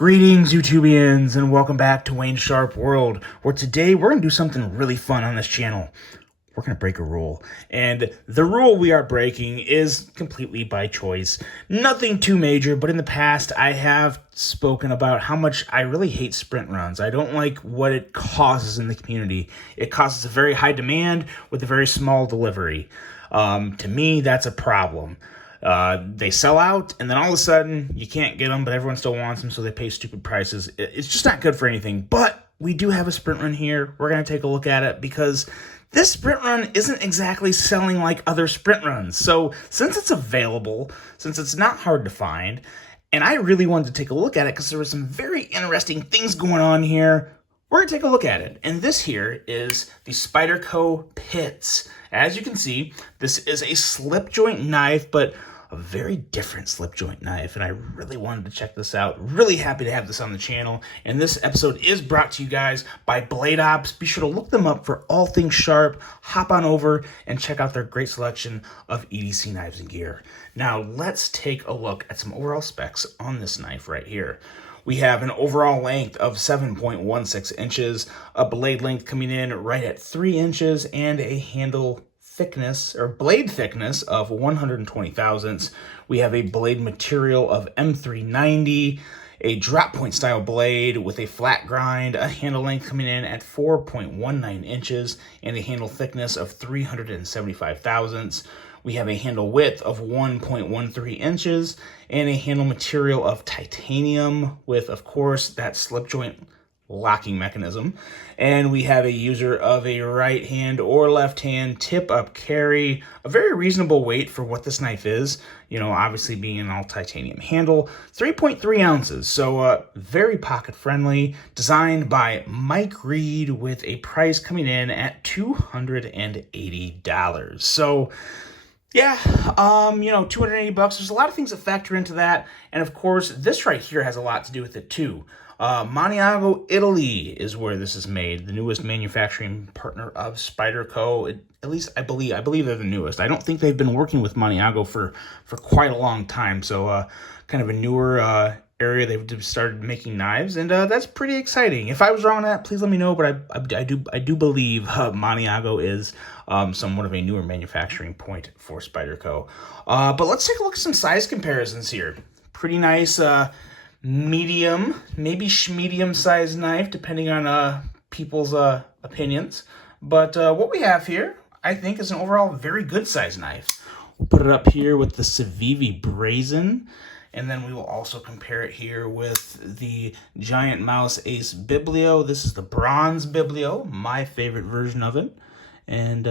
Greetings, YouTubians, and welcome back to Wayne Sharp World, where today we're going to do something really fun on this channel. We're going to break a rule, and the rule we are breaking is completely by choice. Nothing too major, but in the past I have spoken about how much I really hate sprint runs. I don't like what it causes in the community. It causes a very high demand with a very small delivery. To me, that's a problem. They sell out, and then all of a sudden, you can't get them, but everyone still wants them, so they pay stupid prices. It's just not good for anything, but we do have a sprint run here. We're going to take a look at it, because this sprint run isn't exactly selling like other sprint runs. So, since it's available, since it's not hard to find, and I really wanted to take a look at it, because there were some very interesting things going on here, we're going to take a look at it. And this here is the Spyderco Pits. As you can see, this is a slip joint knife, but a very different slip joint knife, and I really wanted to check this out. Really happy to have this on the channel, and this episode is brought to you guys by Blade Ops. Be sure to look them up for all things sharp. Hop on over and check out their great selection of EDC knives and gear. Now, let's take a look at some overall specs on this knife right here. We have an overall length of 7.16 inches, a blade length coming in right at 3 inches, and a handle thickness or blade thickness of 120 thousandths. We have a blade material of M390, a drop point style blade with a flat grind, a handle length coming in at 4.19 inches, and a handle thickness of 375 thousandths. We have a handle width of 1.13 inches and a handle material of titanium with, of course, that slip joint locking mechanism. And we have a user of a right hand or left hand tip up carry, a very reasonable weight for what this knife is, you know, obviously being an all titanium handle, 3.3 ounces. So very pocket friendly, designed by Mike Reed with a price coming in at $280. So yeah, you know, 280 bucks. There's a lot of things that factor into that. And of course, this right here has a lot to do with it too. Maniago, Italy is where this is made, the newest manufacturing partner of Spyderco. At least I believe they're the newest. I don't think they've been working with Maniago for quite a long time. So kind of a newer area they've started making knives, and that's pretty exciting. If I was wrong on that, please let me know. But I do believe Maniago is somewhat of a newer manufacturing point for Spyderco. But let's take a look at some size comparisons here. Pretty nice medium, maybe medium sized knife, depending on people's opinions. But what we have here, I think, is an overall very good sized knife. We'll put it up here with the Civivi Brazen, and then we will also compare it here with the Giant Mouse Ace Biblio. This is the bronze Biblio, my favorite version of it. And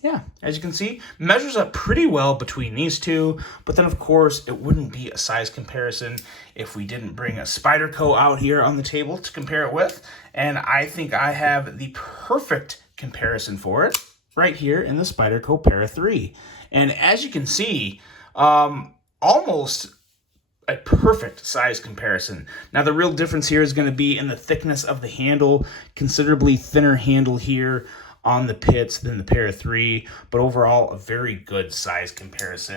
yeah, as you can see, measures up pretty well between these two, but then of course it wouldn't be a size comparison if we didn't bring a Spyderco out here on the table to compare it with, and I think I have the perfect comparison for it right here in the Spyderco Para 3. And as you can see, almost a perfect size comparison. Now the real difference here is going to be in the thickness of the handle, considerably thinner handle here on the Pits than the Para 3, but overall a very good size comparison.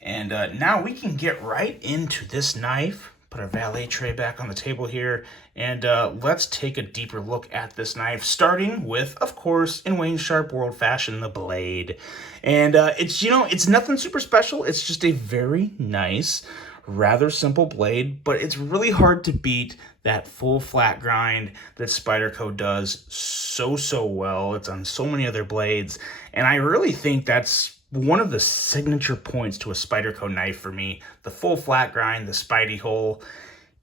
And now we can get right into this knife, put our valet tray back on the table here, and let's take a deeper look at this knife, starting with, of course, in Wayne Sharp World fashion, the blade. And it's, you know, it's nothing super special. It's just a very nice, rather simple blade, but it's really hard to beat that full flat grind that Spyderco does so well. It's on so many other blades, and I really think that's one of the signature points to a Spyderco knife for me. The full flat grind, the Spidey hole,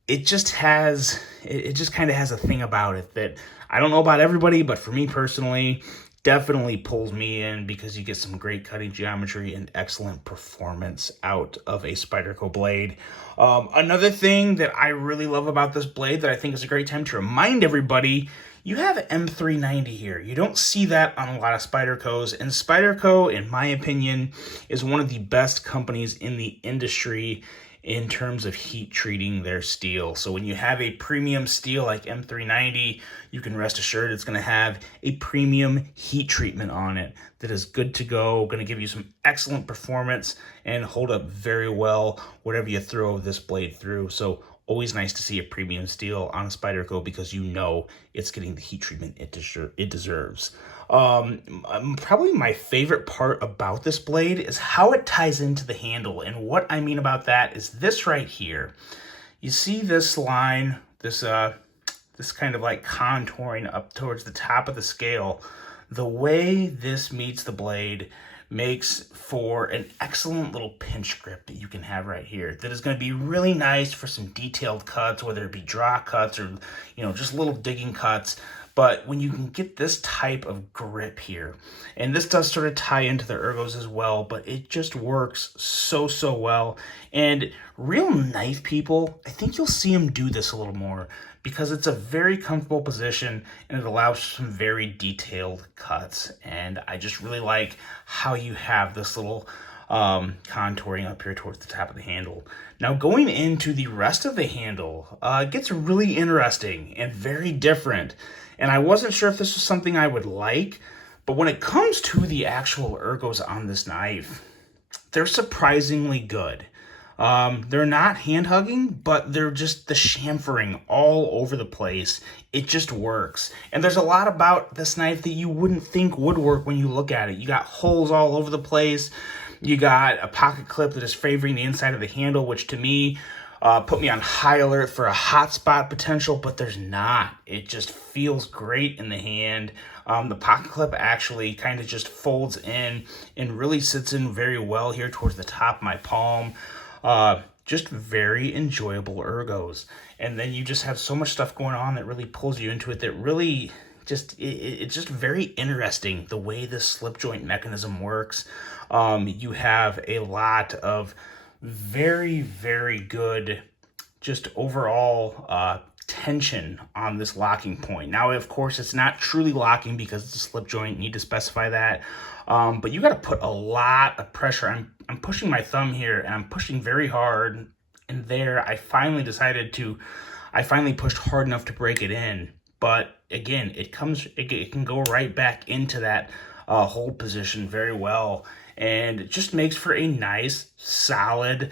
it just has, it just kind of has a thing about it that I don't know about everybody, but for me personally, definitely pulls me in, because you get some great cutting geometry and excellent performance out of a Spyderco blade. Another thing that I really love about this blade that I think is a great time to remind everybody, you have M390 here. You don't see that on a lot of Spydercos, and Spyderco, in my opinion, is one of the best companies in the industry in terms of heat treating their steel. So when you have a premium steel like M390, you can rest assured it's going to have a premium heat treatment on it that is good to go, going to give you some excellent performance and hold up very well whatever you throw this blade through. So Always nice to see a premium steel on a Spyderco because you know it's getting the heat treatment it deserves. Probably my favorite part about this blade is how it ties into the handle. And what I mean about that is this right here. You see this line, this kind of like contouring up towards the top of the scale. The way this meets the blade makes for an excellent little pinch grip that you can have right here that is going to be really nice for some detailed cuts, whether it be draw cuts or, you know, just little digging cuts. But when you can get this type of grip here, and this does sort of tie into the ergos as well, but it just works so well. And real knife people, I think you'll see them do this a little more because it's a very comfortable position and it allows some very detailed cuts. And I just really like how you have this little contouring up here towards the top of the handle. Now going into the rest of the handle, it gets really interesting and very different. And I wasn't sure if this was something I would like, but when it comes to the actual ergos on this knife, they're surprisingly good. They're not hand-hugging, but they're just the chamfering all over the place. It just works. And there's a lot about this knife that you wouldn't think would work when you look at it. You got holes all over the place. You got a pocket clip that is favoring the inside of the handle, which to me put me on high alert for a hot spot potential, but there's not. It just feels great in the hand. The pocket clip actually kind of just folds in and really sits in very well here towards the top of my palm. Just very enjoyable ergos. And then you just have so much stuff going on that really pulls you into it that really just, it's just very interesting the way this slip joint mechanism works. You have a lot of very good just overall tension on this locking point. Now, of course, it's not truly locking because it's a slip joint. You need to specify that. But you got to put a lot of pressure. I'm pushing my thumb here and I'm pushing very hard. And there, I finally pushed hard enough to break it in. But again, it can go right back into that hold position very well. And it just makes for a nice, solid,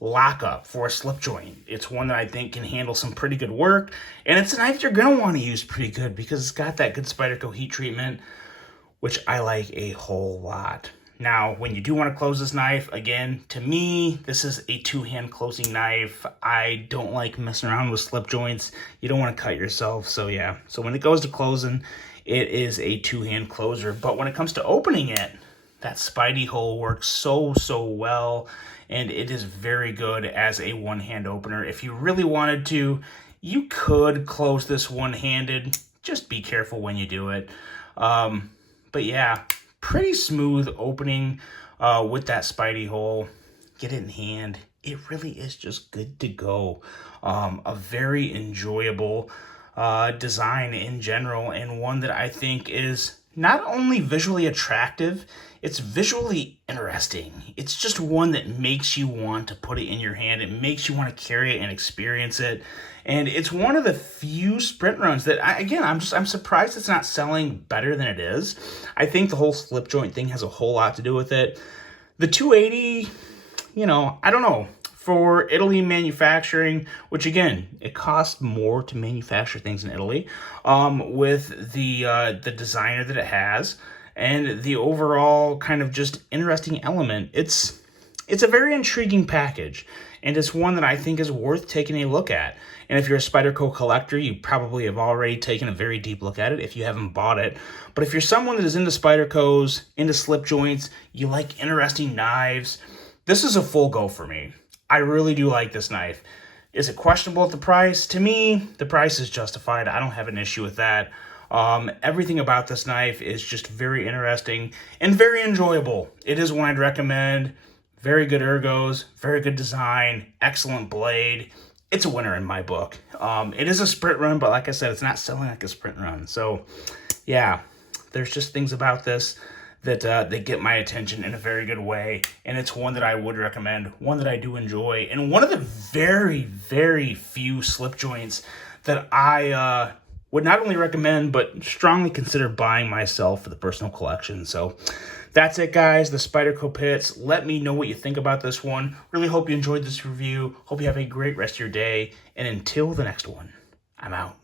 lockup for a slip joint. It's one that I think can handle some pretty good work. And it's a knife you're going to want to use pretty good because it's got that good Spyderco heat treatment, which I like a whole lot. Now, when you do want to close this knife, again, to me, this is a two-hand closing knife. I don't like messing around with slip joints. You don't want to cut yourself. So yeah, so when it goes to closing, it is a two-hand closer. But when it comes to opening it, that Spidey hole works so well, and it is very good as a one-hand opener. If you really wanted to, you could close this one-handed. Just be careful when you do it. But yeah, pretty smooth opening with that Spidey hole. Get it in hand. It really is just good to go. A very enjoyable design in general, and one that I think is not only visually attractive, it's visually interesting. It's just one that makes you want to put it in your hand. It makes you want to carry it and experience it. And it's one of the few sprint runs that, I'm surprised it's not selling better than it is. I think the whole slip joint thing has a whole lot to do with it. The 280, I don't know. For Italy manufacturing, which again, it costs more to manufacture things in Italy, with the designer that it has and the overall kind of just interesting element. It's a very intriguing package, and it's one that I think is worth taking a look at. And if you're a Spyderco collector, you probably have already taken a very deep look at it if you haven't bought it. But if you're someone that is into Spydercos, into slip joints, you like interesting knives, this is a full go for me. I really do like this knife. Is it questionable at the price? To me, the price is justified. I don't have an issue with that. Everything about this knife is just very interesting and very enjoyable. It is one I'd recommend. Very good ergos, very good design, excellent blade. It's a winner in my book. It is a sprint run, but like I said, it's not selling like a sprint run. So yeah, there's just things about this that they get my attention in a very good way. And it's one that I would recommend, one that I do enjoy, and one of the very few slip joints that I would not only recommend, but strongly consider buying myself for the personal collection. So that's it, guys. The Spyderco Pits. Let me know what you think about this one. Really hope you enjoyed this review. Hope you have a great rest of your day. And until the next one, I'm out.